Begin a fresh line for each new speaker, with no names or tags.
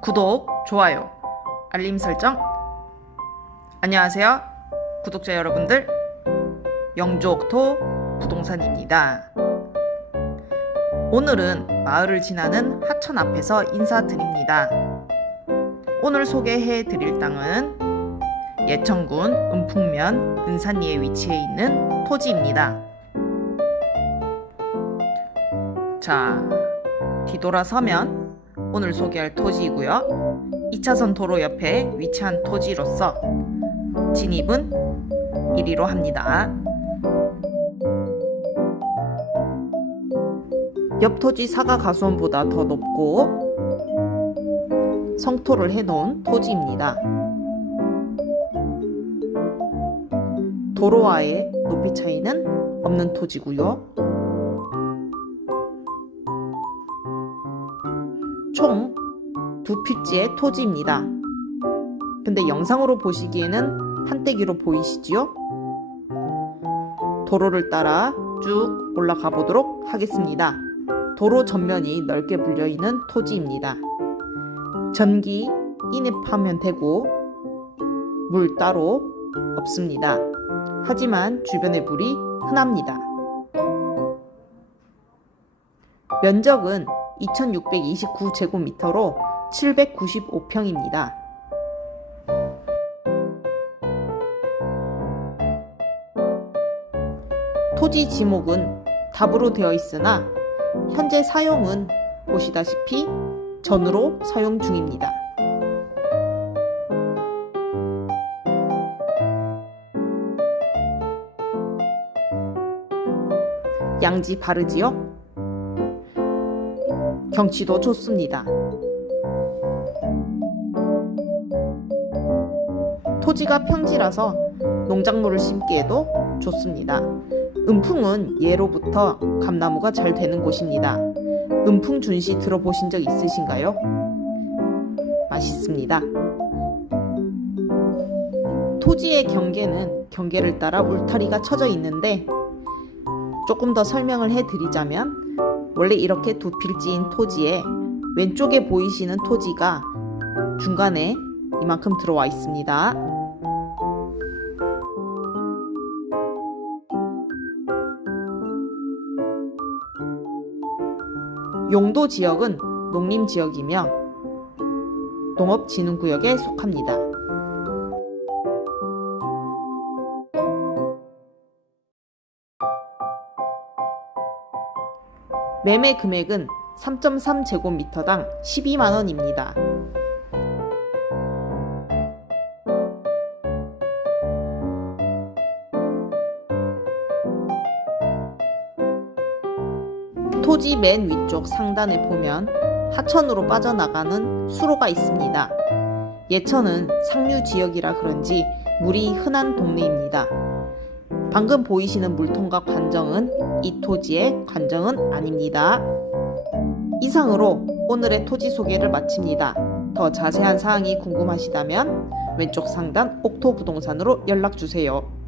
구독, 좋아요, 알림 설정. 안녕하세요. 구독자 여러분들. 영주옥토 부동산입니다. 오늘은 마을을 지나는 하천 앞에서 인사드립니다. 오늘 소개해 드릴 땅은 예천군 은풍면 은산리에 위치해 있는 토지입니다. 자, 뒤돌아서면 오늘 소개할 토지이고요. 2차선 도로 옆에 위치한 토지로서 진입은 1위로 합니다. 옆 토지 사가 가수원보다 더 높고 성토를 해놓은 토지입니다. 도로와의 높이 차이는 없는 토지고요. 총 두 필지의 토지입니다. 근데 영상으로 보시기에는 한때기로 보이시지요? 도로를 따라 쭉 올라가 보도록 하겠습니다. 도로 전면이 넓게 불려 있는 토지입니다. 전기 인입하면 되고 물 따로 없습니다. 하지만 주변의 물이 흔합니다. 면적은 2629제곱미터로 795평입니다. 토지 지목은 답으로 되어 있으나 현재 사용은 보시다시피 전으로 사용 중입니다. 양지 바르지요? 경치도 좋습니다. 토지가 평지라서 농작물을 심기에도 좋습니다. 은풍은 예로부터 감나무가 잘 되는 곳입니다. 은풍 준시 들어보신 적 있으신가요? 맛있습니다. 토지의 경계는 경계를 따라 울타리가 쳐져 있는데 조금 더 설명을 해드리자면 원래 이렇게 두 필지인 토지에 왼쪽에 보이시는 토지가 중간에 이만큼 들어와 있습니다. 용도 지역은 농림 지역이며 농업진흥구역에 속합니다. 매매 금액은 3.3제곱미터당 12만원입니다. 토지 맨 위쪽 상단에 보면 하천으로 빠져나가는 수로가 있습니다. 예천은 상류 지역이라 그런지 물이 흔한 동네입니다. 방금 보이시는 물통과 관정은 이 토지의 관정은 아닙니다. 이상으로 오늘의 토지 소개를 마칩니다. 더 자세한 사항이 궁금하시다면 왼쪽 상단 옥토 부동산으로 연락 주세요.